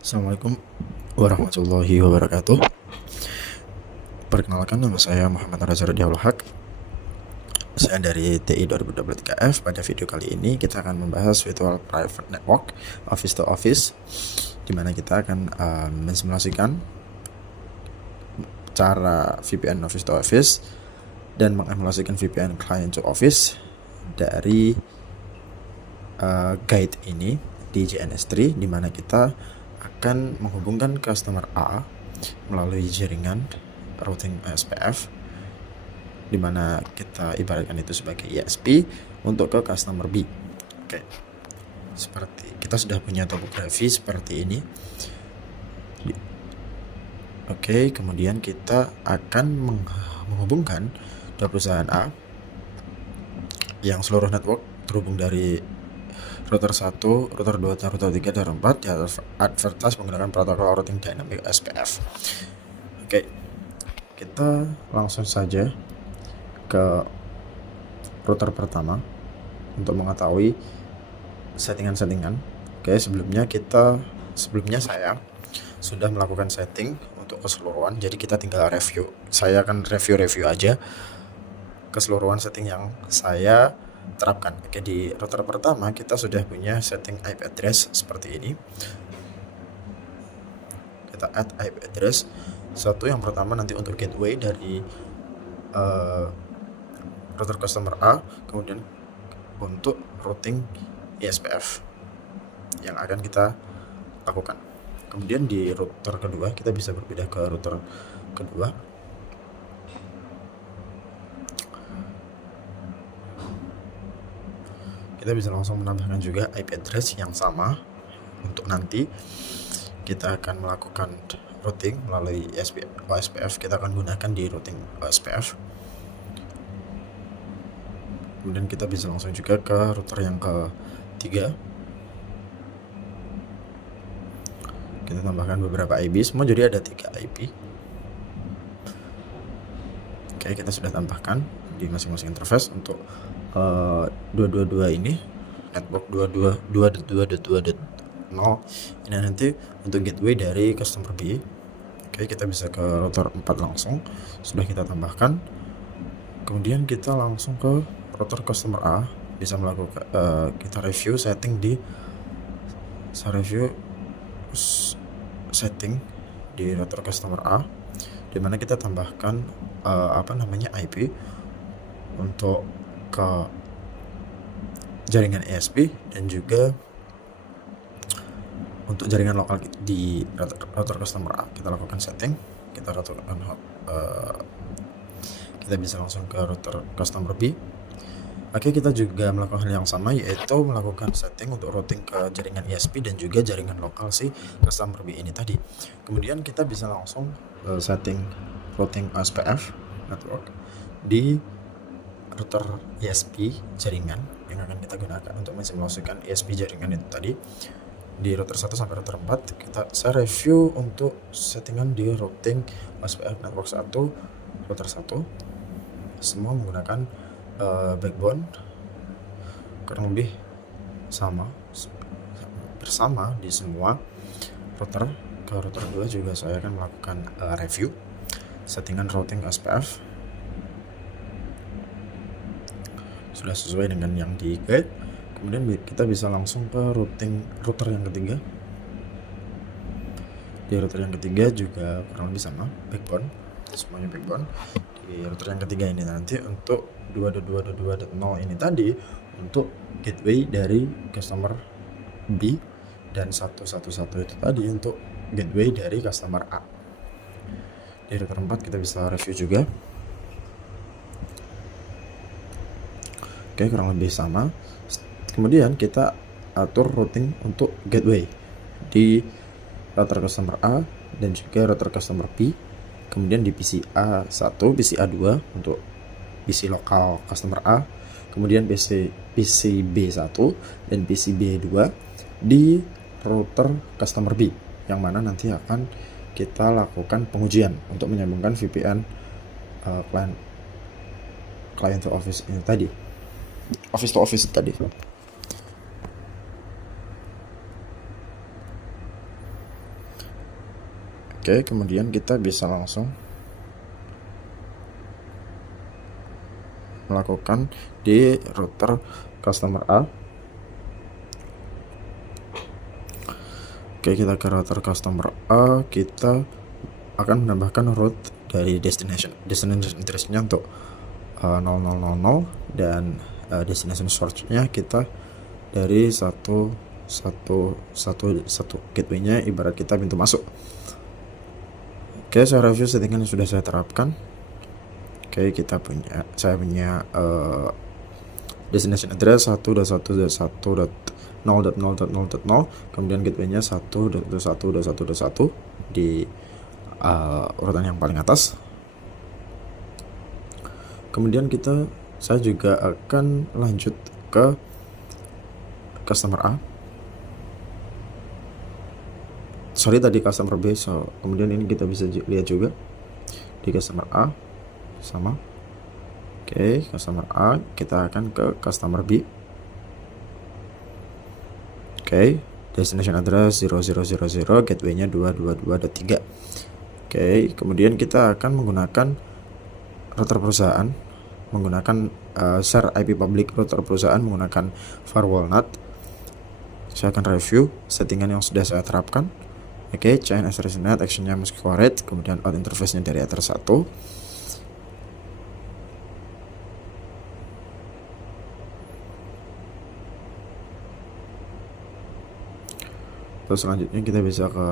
Assalamualaikum warahmatullahi wabarakatuh. Perkenalkan, nama saya Muhammad Raza Radiallahu Haq. Saya dari TI 2023F. Pada video kali ini kita akan membahas Virtual Private Network Office to Office, di mana kita akan mensimulasikan cara VPN Office to Office dan mengemulasikan VPN Client to Office dari guide ini di JNS3, di mana kita akan menghubungkan customer A melalui jaringan routing SPF, di mana kita ibaratkan itu sebagai ISP untuk ke customer B. Oke, seperti kita sudah punya topografi seperti ini. Oke, kemudian kita akan menghubungkan dua perusahaan A yang seluruh network terhubung dari router 1, router 2, dan router 3 dan 4 di advertise menggunakan protokol routing dynamic SPF. Oke, kita langsung saja ke router pertama untuk mengetahui settingan-settingan. Oke, sebelumnya saya sudah melakukan setting untuk keseluruhan, jadi kita tinggal review. Saya akan review aja keseluruhan setting yang saya terapkan. Oke, di router pertama kita sudah punya setting IP address seperti ini. Kita add IP address satu yang pertama nanti untuk gateway dari router customer A, kemudian untuk routing ISPF yang akan kita lakukan. Kemudian di router kedua kita bisa berpindah ke router kedua. Kita bisa langsung menambahkan juga IP address yang sama. Untuk nanti kita akan melakukan routing melalui OSPF, kita akan gunakan di routing OSPF. Kemudian kita bisa langsung juga ke router yang ketiga. Kita tambahkan beberapa IP, semua jadi ada 3 IP. Oke, kita sudah tambahkan di masing-masing interface. Untuk 222 ini network 222.2.2.0 ini nanti untuk gateway dari customer B. Oke, kita bisa ke router 4 langsung, sudah kita tambahkan. Kemudian kita langsung ke router customer A, bisa melakukan kita review setting di router customer A, di mana kita tambahkan IP untuk ke jaringan ESP dan juga untuk jaringan lokal di router customer A. Kita lakukan setting, kita bisa langsung ke router customer B. Oke, kita juga melakukan hal yang sama, yaitu melakukan setting untuk routing ke jaringan ESP dan juga jaringan lokal si customer B ini tadi. Kemudian kita bisa langsung setting routing SPF network di router ESP jaringan yang akan kita gunakan untuk mensimulasikan ESP jaringan itu tadi. Di router 1 sampai router 4 saya review untuk settingan di routing SPF network 1, router 1, semua menggunakan backbone kurang lebih bersama di semua router. Ke router 2 juga saya akan melakukan review settingan routing SPF, sudah sesuai dengan yang di guide. Kemudian kita bisa langsung ke router yang ketiga. Di router yang ketiga juga kurang lebih sama, backbone, semuanya backbone. Di router yang ketiga ini nanti untuk 222.2.0 ini tadi untuk gateway dari customer B, dan 111 itu tadi untuk gateway dari customer A. Di router 4 kita bisa review juga. Oke, kurang lebih sama. Kemudian kita atur routing untuk gateway di router customer A dan juga router customer B. Kemudian di PCA 1, PCA 2 untuk PC lokal customer A, kemudian PCB 1 dan PCB 2 di router customer B, yang mana nanti akan kita lakukan pengujian untuk menyambungkan VPN client to office ini tadi, office to office tadi. Oke, kemudian kita bisa langsung melakukan di router customer A. Oke, kita ke router customer A, kita akan menambahkan route dari destination address-nya untuk 0000 dan destination source-nya kita dari satu gateway-nya, ibarat kita pintu masuk. Oke, saya review settingan yang sudah saya terapkan. Oke, saya punya destination address 1.1.1.0.0.0.0, kemudian gateway-nya 1.1.1.1 di urutan yang paling atas. Kemudian saya juga akan lanjut ke customer A. Sorry, tadi customer B, kemudian ini kita bisa lihat juga di customer A sama. Oke, customer A, kita akan ke customer B. Oke, destination address 0000, gateway-nya 222.3. Oke, kemudian kita akan menggunakan router perusahaan, menggunakan share IP public router perusahaan menggunakan firewall NAT. Saya akan review settingan yang sudah saya terapkan. Oke, chain SRSNet, actionnya Mosquito Red, kemudian out interface-nya dari Ether 1. Terus selanjutnya kita bisa ke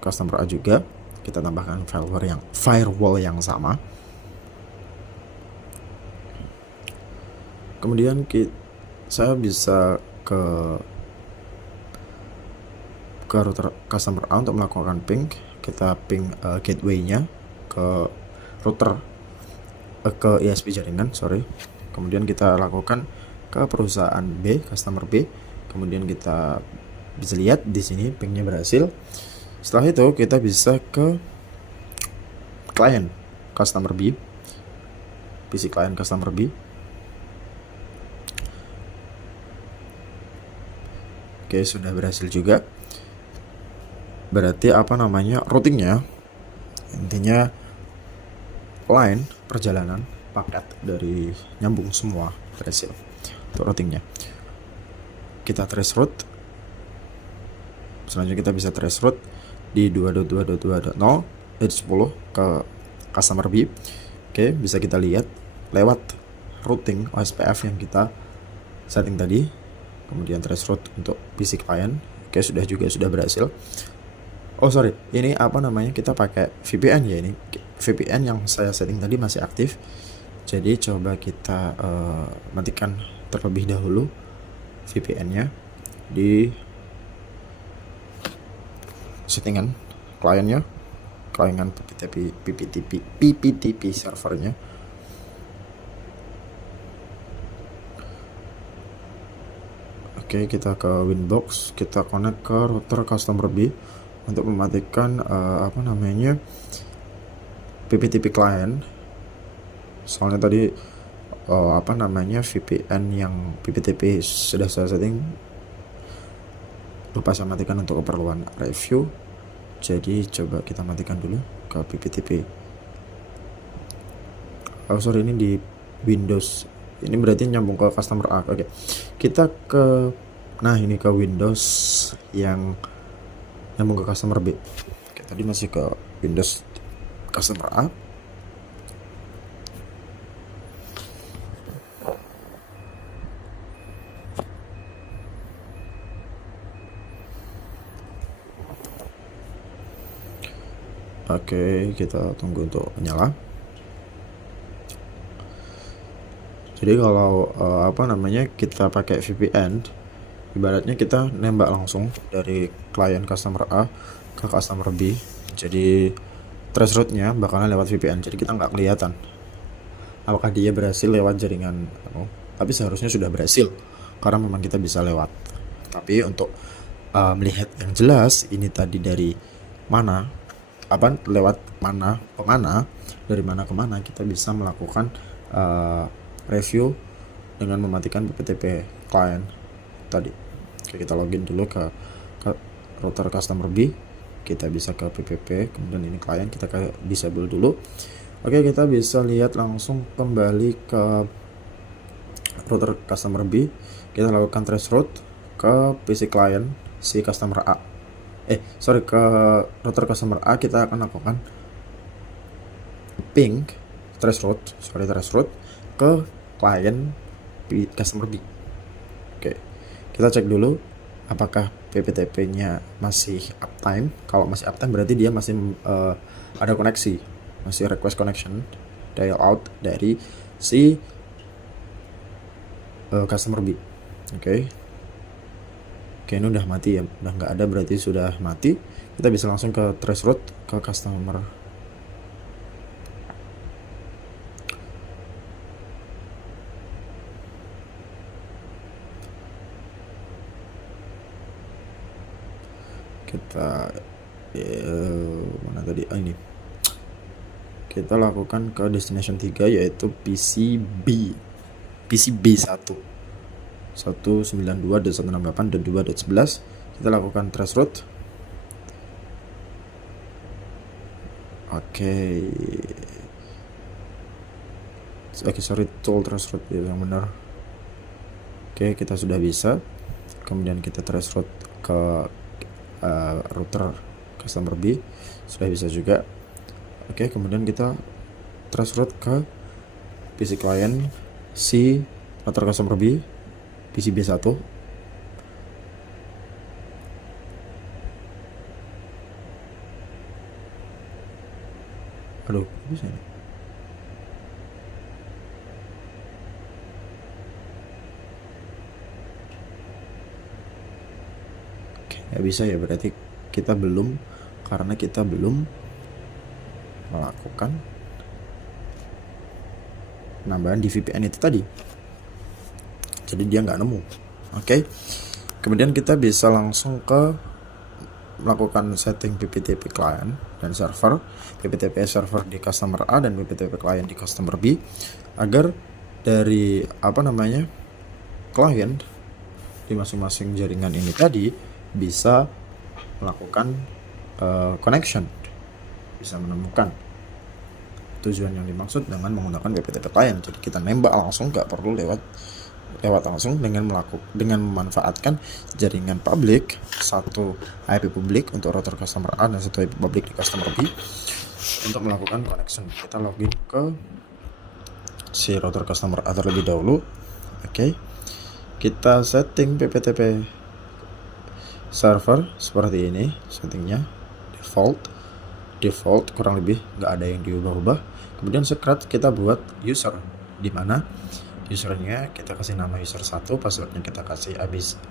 customer A juga, kita tambahkan firewall yang sama. Kemudian saya bisa ke router customer A untuk melakukan ping. Kita ping gateway-nya ke router ke ISP jaringan, kemudian kita lakukan ke perusahaan B, customer B. Kemudian kita bisa lihat di sini pingnya berhasil. Setelah itu kita bisa ke client customer B, PC client customer B. Oke, sudah berhasil juga. Berarti routingnya, intinya line perjalanan paket dari nyambung semua berhasil untuk routingnya. Kita trace route. Selanjutnya kita bisa trace route di 2.2.2.0 dari 10 ke customer B. Oke, bisa kita lihat lewat routing OSPF yang kita setting tadi. Kemudian trace route untuk PC client. Oke, sudah berhasil. Ini kita pakai VPN ya. Ini VPN yang saya setting tadi masih aktif, jadi coba kita matikan terlebih dahulu VPN-nya di settingan kliennya, kliengan PPTP servernya. Oke, kita ke Winbox, kita connect ke router customer B untuk mematikan PPTP client. Soalnya tadi VPN yang PPTP sudah saya setting, lupa saya matikan untuk keperluan review. Jadi coba kita matikan dulu ke PPTP. Ini di Windows. Ini berarti nyambung ke customer A. Oke. Kita ke Windows yang nyambung ke customer B. Oke, tadi masih ke Windows customer A. Oke, kita tunggu untuk menyala. Jadi kalau kita pakai VPN, ibaratnya kita nembak langsung dari klien customer A ke customer B. Jadi trace route-nya bakalan lewat VPN, jadi kita nggak kelihatan apakah dia berhasil lewat jaringan, tapi seharusnya sudah berhasil karena memang kita bisa lewat. Tapi untuk melihat yang jelas ini tadi dari mana, lewat mana kemana, dari mana ke mana, kita bisa melakukan review dengan mematikan PPTP client tadi. Oke, kita login dulu ke router customer B. kita bisa ke PPP, kemudian ini klien, kita ke disable dulu. Oke, kita bisa lihat langsung kembali ke router customer B. Kita lakukan traceroute ke PC client si customer A. Ke router customer A. Kita akan lakukan ping traceroute ke klien customer B. Oke, kita cek dulu apakah PPTP-nya masih uptime. Kalau masih uptime berarti dia masih ada koneksi, masih request connection dial out dari si customer B. Oke, ini udah mati ya, udah nggak ada, berarti sudah mati. Kita bisa langsung ke traceroute ke customer. Kita mana tadi? Ini kita lakukan ke destination 3 yaitu PCB 1 192.168.2.11. kita lakukan traceroute. Tool traceroute yang benar. Oke, kita sudah bisa. Kemudian kita traceroute ke router customer B, sudah bisa juga. Oke, kemudian kita traceroute ke PC client si router customer B, PCB 1. Aduh, bisa nih. Oke, nggak bisa ya, berarti kita belum, karena kita belum melakukan penambahan di VPN itu tadi, jadi dia nggak nemu. Oke, kemudian kita bisa langsung ke melakukan setting PPTP client dan server, PPTP server di customer A dan PPTP client di customer B, agar dari client di masing-masing jaringan ini tadi bisa melakukan connection, bisa menemukan tujuan yang dimaksud dengan menggunakan PPTP client. Jadi kita nembak langsung, nggak perlu lewat langsung dengan memanfaatkan jaringan publik, satu IP publik untuk router customer A dan satu IP publik di customer B untuk melakukan connection. Kita login ke si router customer A terlebih dahulu. Oke, kita setting PPTP server seperti ini, settingnya default kurang lebih, nggak ada yang diubah-ubah. Kemudian secret kita buat user, di mana usernya kita kasih nama user 1, passwordnya kita kasih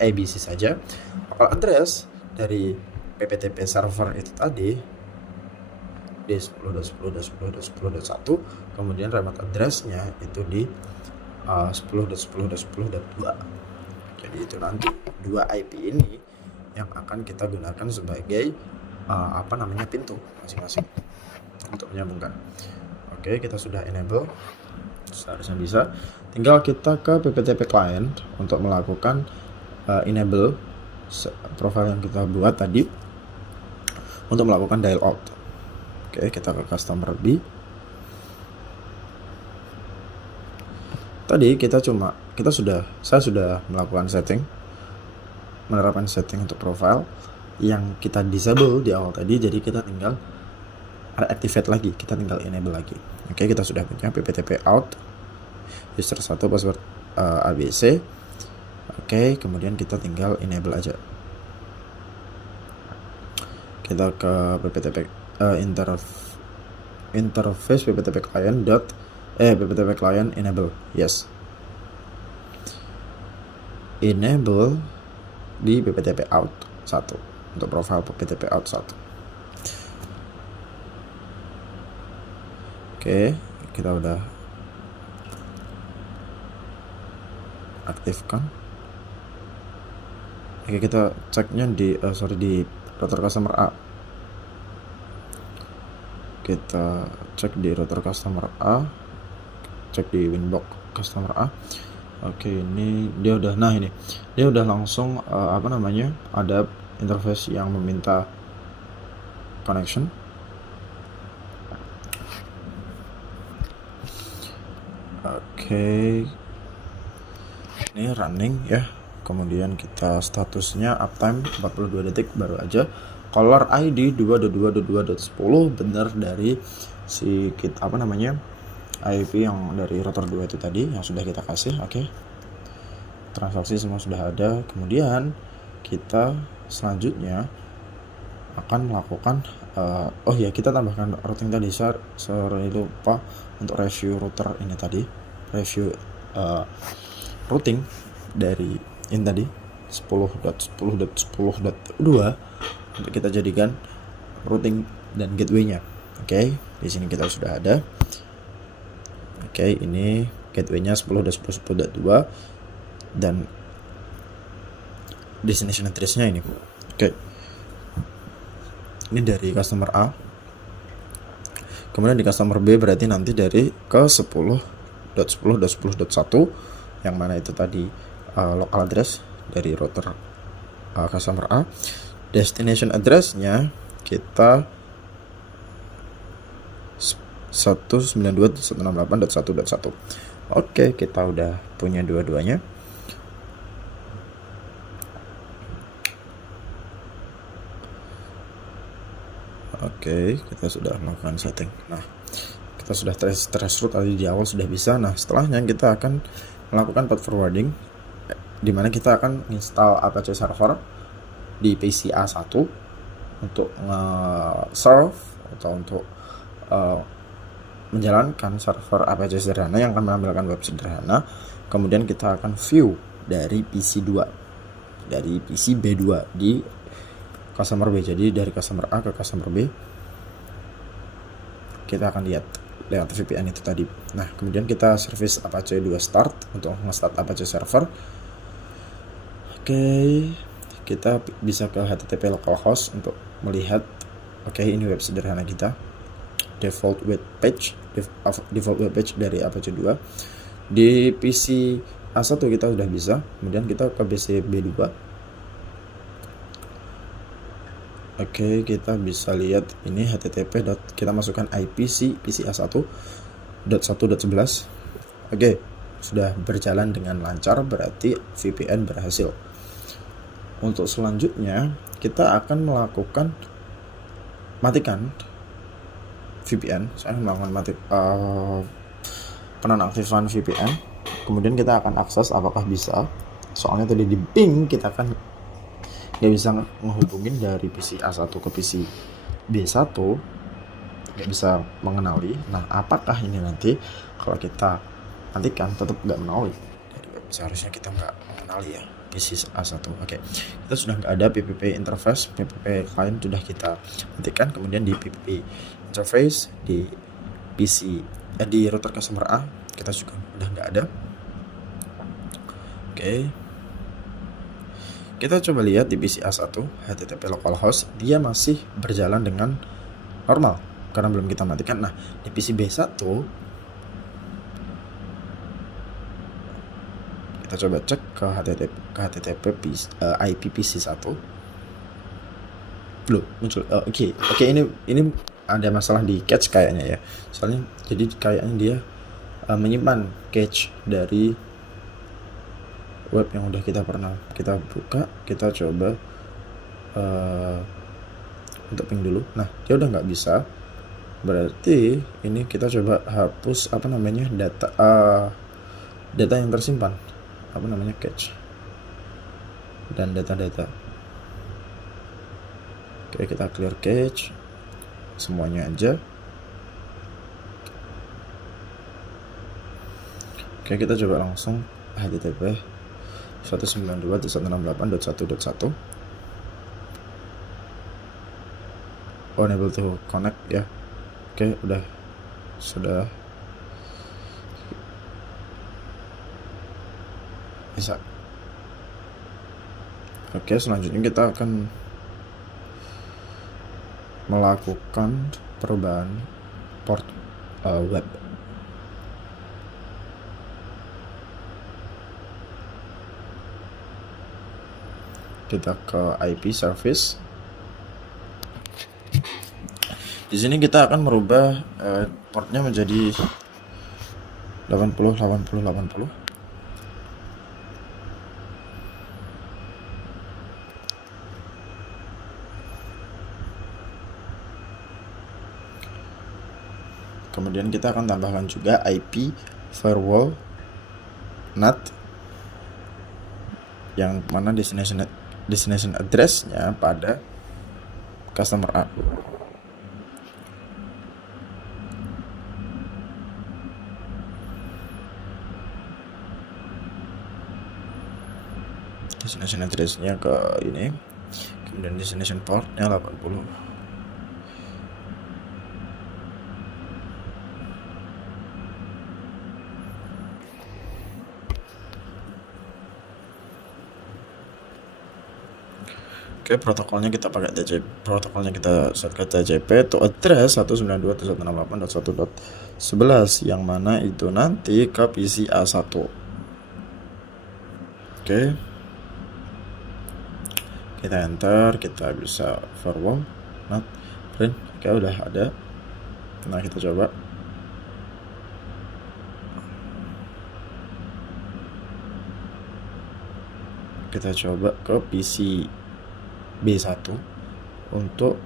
ABC saja. Local address dari PPTP server itu tadi di 10.10.10.10.1, kemudian remote addressnya itu di 10.10.10.2. Jadi itu nanti dua IP ini yang akan kita gunakan sebagai pintu masing-masing untuk menyambungkan. Oke, kita sudah enable, seharusnya bisa. Tinggal kita ke PPTP client untuk melakukan enable profile yang kita buat tadi untuk melakukan dial out. Oke, kita ke customer B. Tadi saya sudah melakukan menerapkan setting untuk profile yang kita disable di awal tadi, jadi kita tinggal reactivate lagi, kita tinggal enable lagi. Oke, kita sudah punya PPTP out user 1 password ABC. Oke, kemudian kita tinggal enable aja. Kita ke PPTP interface PPTP client PPTP client enable, yes, enable di PPTP out 1 untuk profile PPTP out 1. Oke, kita udah aktifkan. Oke, kita ceknya di router customer A. Kita cek di router customer A, cek di winbox customer A. Oke, ini dia udah langsung ada interface yang meminta connection. Oke, ini running ya. Kemudian kita statusnya uptime 42 detik baru aja. Caller ID 2.2.2.10 benar dari si kita IP yang dari router 2 itu tadi yang sudah kita kasih. Oke. Transaksi semua sudah ada. Kemudian kita selanjutnya akan melakukan kita tambahkan routing tadi. Sorry lupa untuk review router ini tadi, review routing dari ini tadi 10.10.10.2 untuk kita jadikan routing dan gateway-nya. Oke, di sini kita sudah ada. Oke, ini gateway-nya 10.10.10.2 dan destination address-nya ini. Oke. Ini dari customer A. Kemudian di customer B berarti nanti dari ke 10.10.10.1 yang mana itu tadi local address dari router customer A. Destination address-nya kita 192.168.1.1. Oke, kita udah punya dua-duanya. Oke, kita sudah melakukan setting. Nah, kita sudah trace route tadi di awal sudah bisa. Nah, setelahnya kita akan melakukan path forwarding, di mana kita akan install Apache server di PC A1 untuk serve atau untuk menjalankan server Apache sederhana yang akan menampilkan web sederhana. Kemudian kita akan view dari PC 2, dari PC B2 di customer B. Jadi dari customer A ke customer B kita akan lihat lewat VPN itu tadi. Nah, kemudian kita service Apache 2 start untuk nge-start Apache server. Oke, kita bisa ke HTTP localhost untuk melihat ini web sederhana kita, default web page dari Apache 2. Di PC A1 kita sudah bisa. Kemudian kita ke PC B2. Oke, kita bisa lihat ini HTTP. Kita masukkan IP PC A1.1.11. Oke, sudah berjalan dengan lancar, berarti VPN berhasil. Untuk selanjutnya kita akan melakukan matikan VPN. Saya melakukan penonaktifan VPN. Kemudian kita akan akses apakah bisa. Soalnya tadi di ping kita akan nggak bisa menghubungin dari PC A1 ke PC B1, nggak bisa mengenali. Nah, apakah ini nanti kalau kita nantikan tetap nggak mengenali? Seharusnya kita nggak mengenali ya PC A1. Oke, kita sudah nggak ada PPP interface, PPP client sudah kita nantikan. Kemudian di PPP interface di PC di router customer A kita juga udah nggak ada. Oke. Kita coba lihat di PC A1 HTTP localhost dia masih berjalan dengan normal karena belum kita matikan. Nah, di PC B1 kita coba cek ke HTTP IP PC1 belum muncul. Oke, ini ada masalah di cache kayaknya ya. Soalnya jadi kayaknya dia menyimpan cache dari web yang udah kita buka. Kita coba untuk ping dulu. Nah, dia udah nggak bisa. Berarti ini kita coba hapus data yang tersimpan, cache dan data. Oke, kita clear cache semuanya aja. Oke, kita coba langsung HTTP 192.168.1.1. Unable to connect ya. Oke, sudah bisa. Oke, selanjutnya kita akan melakukan perubahan port web. Kita ke IP service. Di sini kita akan merubah portnya menjadi 80 80 80. Kemudian kita akan tambahkan juga IP firewall NAT yang mana destination address-nya pada customer A. Destination address-nya ke ini, kemudian destination port-nya 80. Oke, protokolnya kita pakai TCP. Protokolnya kita set ke TCP to address 192.168.1.11 yang mana itu nanti ke PC A1. Oke. Kita enter, kita bisa firewall NAT print. Oke, udah ada. Nah, kita coba. Kita coba ke PC B1 untuk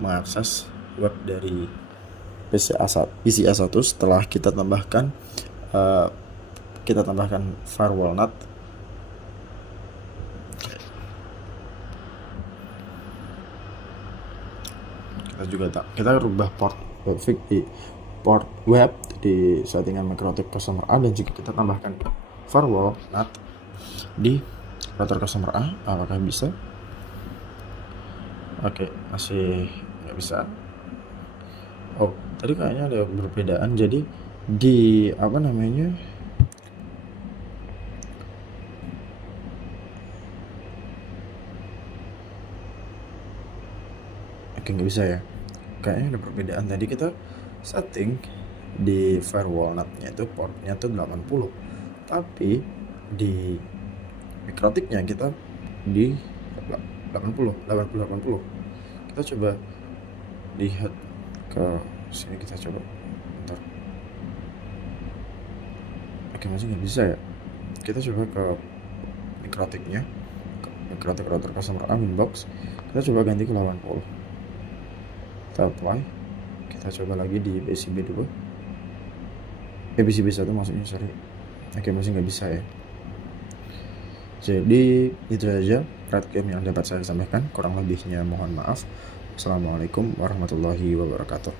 mengakses web dari PC A1 setelah kita tambahkan firewall NAT. Kita rubah port web di settingan MikroTik customer A, dan jika kita tambahkan firewall NAT di router customer A, apakah bisa? Oke, masih nggak bisa. Oh, tadi kayaknya ada perbedaan. Jadi di apa namanya? Oke, nggak bisa ya. Kayaknya ada perbedaan. Tadi kita setting di firewall NAT-nya itu portnya tuh 80, tapi di MikroTik-nya kita di 80. Kita coba lihat ke sini, kita coba. Bentar. Oke, masih nggak bisa ya. Kita coba ke MikroTik-nya, MikroTik router customer A inbox. Kita coba ganti ke 80. Kita apply. Kita coba lagi di PCB 2. PCB 1 maksudnya, sorry. Oke, masih nggak bisa ya. Jadi itu aja game yang dapat saya sampaikan. Kurang lebihnya mohon maaf. Assalamualaikum warahmatullahi wabarakatuh.